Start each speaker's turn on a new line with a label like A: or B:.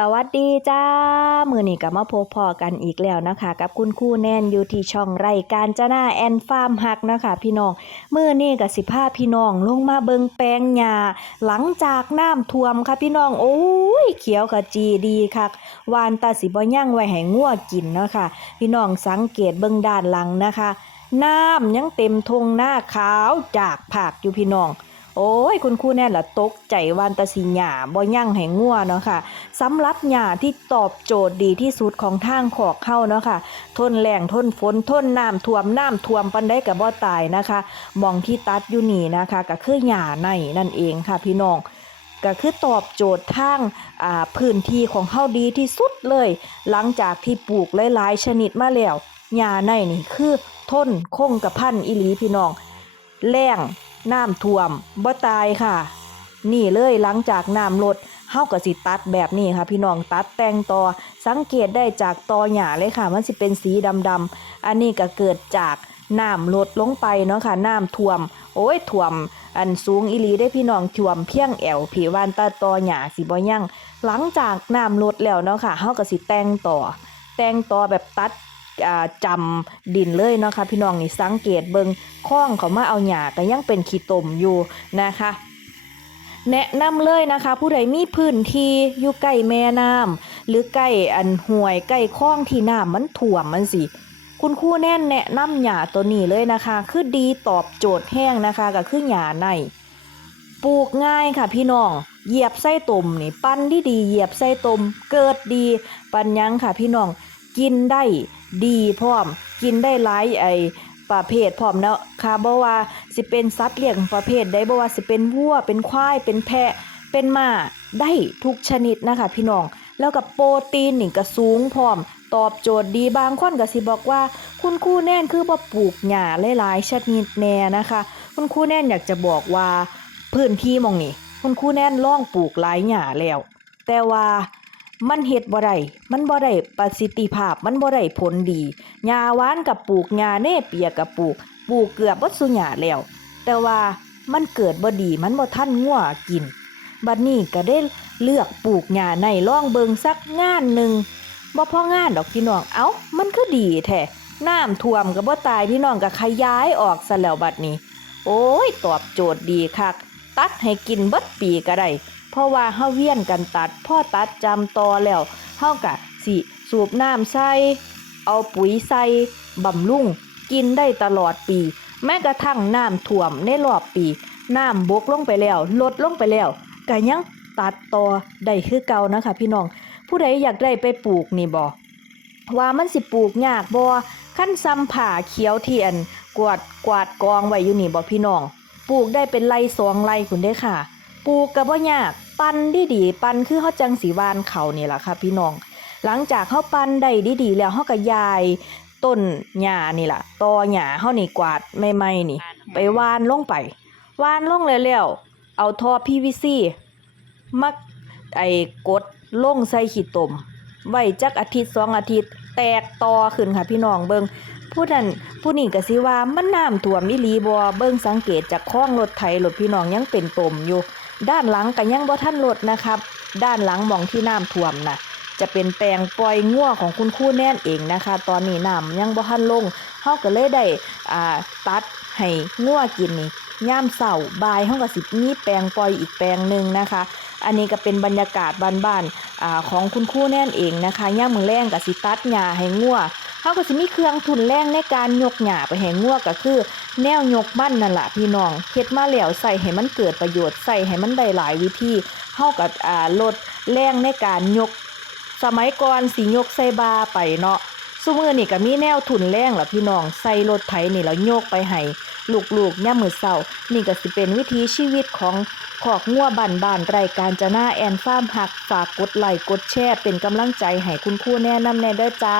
A: สวัสดีจ้า มือนี้กับมาพบพอกันอีกแล้วนะคะ กับคุณคู่แน่นอยู่ที่ช่องไรการจนาแอนฟาร์มฮักนะคะ พี่น้องมือนี้กับสิพาพี่น้องลงมาเบิงแปลงหญ้าหลังจากน้ำท่วมค่ะพี่น้องโอ้ยเขียวขจีดีคักวานตาสิบ่ย่างไว้ให้งัวกินเนาะค่ะพี่น้องสังเกตเบิงด้านหลังนะคะ น้ำยังเต็มทงหน้าขาวจากผากอยู่พี่น้อง โอ้ยคุณครูแน่ละตกใจวานตาสีหญ้าบ่ย่างให้งัวเนาะค่ะสำหรับหญ้าที่ตอบโจทย์ดีที่สุดของทางขอกเข้าเนาะค่ะ ทนแรงทนฝนทนน้ำท่วมน้ำท่วมปันได้กับบ่ตายนะคะมองที่ตัดอยู่นี่นะคะ ก็คือหญ้าในนั่นเองค่ะพี่น้องก็คือตอบโจทย์ทางพื้นที่ของเฮาดีที่สุดเลย หลังจากที่ปลูกหลายๆ ชนิดมาแล้วหญ้าในนี่คือทนคงกับพันอีหลีพี่น้อง แรง น้ำท่วมบ่ตายค่ะ นี่เลยหลังจากน้ำลดเฮาก็สิตัดแบบนี้ค่ะ พี่น้องตัดแต่งต่อสังเกตได้จากตอหญ้าเลยค่ะ มันสิเป็นสีดำๆอันนี้ก็เกิดจากน้ำลดลงไปเนาะค่ะน้ำท่วม โอ้ยท่วม อันสูงอีลีได้พี่น้องท่วมเพียงแอวผีวานตาตอหญ้าสิบ่ยั่งหลังจากน้ำลดแล้วเนาะค่ะเฮาก็สิแต่งต่อ แต่งต่อแบบตัด จำดินเลยเนาะค่ะพี่น้องนี่สังเกตเบิงข้องเขามาเอาหญ้าก็ยังเป็นขี้ตมอยู่นะคะแนะนำเลยนะคะ ผู้ใดมีพื้นที่อยู่ใกล้แม่น้ำหรือใกล้อันห้วยใกล้คลองที่น้ำมันท่วมมันสิคุณครูแน่นแนะนำหญ้าตัวนี้เลยนะคะ คือดีตอบโจทย์แห้งนะคะก็คือหญ้าในปลูกง่ายค่ะพี่น้องเหยียบไส้ตุ่มนี่ปั้นที่ดีเหยียบไส้ตุ่มเกิดดีปันยังค่ะพี่น้อง กินได้ดีพร้อม กินได้หลายไอประเภทพร้อมเนาะค่ะบ่ว่าสิเป็นสัตว์เลี้ยงประเภทใดบ่ว่าสิเป็นวัวเป็นควายเป็นแพะ เป็นม้าได้ทุกชนิดนะคะ พี่น้องแล้วกับโปรตีนนี่ก็สูงพร้อม ตอบโจทย์ดีบางคนก็สิบอกว่า คุณครูแน่นคือบ่ปลูกหญ้าหลายๆชนิดแน่นะคะ คุณครูแน่นอยากจะบอกว่าพื้นที่มองนี่คุณครูแน่นล่องปลูกหลายหญ้าแล้ว แต่ว่า มันเฮ็ดบ่ได้มันบ่ได้ประสิทธิภาพมันบ่ได้ผลดีหญ้าหวานกับปลูกหญ้าเน่เปียกับปลูกปลูกเกือบบ่สุหญ้าแล้ว แต่ว่ามันเกิดบ่ดีมันบ่ทันงัวกิน บัดนี้ก็ได้เลือกปลูกหญ้าในล่องเบิงสักงานหนึ่งบ่พองานดอกพี่น้องเอ้ามันก็ดีแท้น้ำท่วมก็บ่ตายพี่น้องก็ขยายออกซะแล้วบัดนี้ โอ้ยตอบโจทย์ดีคัก ตัดให้กินเบิดปีก็ได้ ราะว่าเฮาเวียนกันตัดพ่อตัดจำตอแล้วเฮากะสิสูบน้ำใส่เอาปุ๋ยใส่บำรุงกินได้ตลอดปี แม้กระทั่งน้ำท่วมในรอบปีน้ำบกลงไปแล้วลดลงไปแล้วก็ยังตัดต่อได้คือเก่านะคะพี่น้อง ผู้ใดอยากได้ไปปลูกนี่บ่ว่ามันสิปลูกยากบ่ขั้นซ้ำผ่าเขียวเทียน กวาดกวาดกองไว้อยู่นี่บ่พี่น้องปลูกได้เป็นไรสองไรคุณได้ค่ะ ปลูกก็บ่ยาก ปันดีดีๆปันคือเฮาจังสีวานเขานี่ล่ะค่ะพี่น้อง หลังจากเฮาปันได้ดีๆแล้วเฮาก็ยายต้นหญ้านี่ล่ะตอหญ้าเฮานี่กวาดใหม่ๆนี่ ไปวานลงไป วานลงแล้วๆเอาท่อ PVC มักไอ้กดลงใส่ขี้ตมไว้จักอาทิตย์สองอาทิตย์แตกตอขึ้นค่ะพี่น้องเบิงผู้นั้นผู้นี้ก็สิว่ามันน้ำท่วมอีหลีบ่เบิ่งสังเกตจากคลองรถไถรถพี่น้องยังเป็นตมอยู่ ด้านหลังก็ยังบ่ทันรถนะครับ ด้านหลังมองที่น้ำท่วมนะจะเป็นแปลงปล่อยงัวของคุณครูแน่นเองนะคะ ตอนนี้น้ำยังบ่ทันลงเฮาก็เลยได้อ่าตัดให้งัวกินนี่ย่ามเสาร์บ่ายเฮาก็สิมีแปลงปล่อยอีกแปลงหนึ่งนะคะ อันนี้ก็เป็นบรรยากาศบ้านๆของคุณครูแน่นเองนะคะย่ามมือแรงก็สิตัดหญ้าให้งัว เฮาก็สิมีเครื่องทุนแรงในการยกหญ้าไปให้งัวก็คือ แนวยกมันนั่นล่ะพี่น้องเฮ็ดมาแล้วใส่ให้มันเกิดประโยชน์ใส่ให้มันได้หลายวิธีเฮากับอ่าลดแรงในการยก สมัยก่อนสิยกใส่บาไปเนาะซุมื้อนี่ก็มีแนวทุนแรงล่ะพี่น้องใส่รถไถนี่แล้วโยกไปให้ลูกๆย่ามมื้อเช้านี่ก็สิเป็นวิถีชีวิตของขอกงัวบ้านรายการจะหน้าแอนฟาร์มหักฝากกดไลค์กดแชร์เป็นกำลังใจให้คุณครูแนะนำแน่เด้อจ้า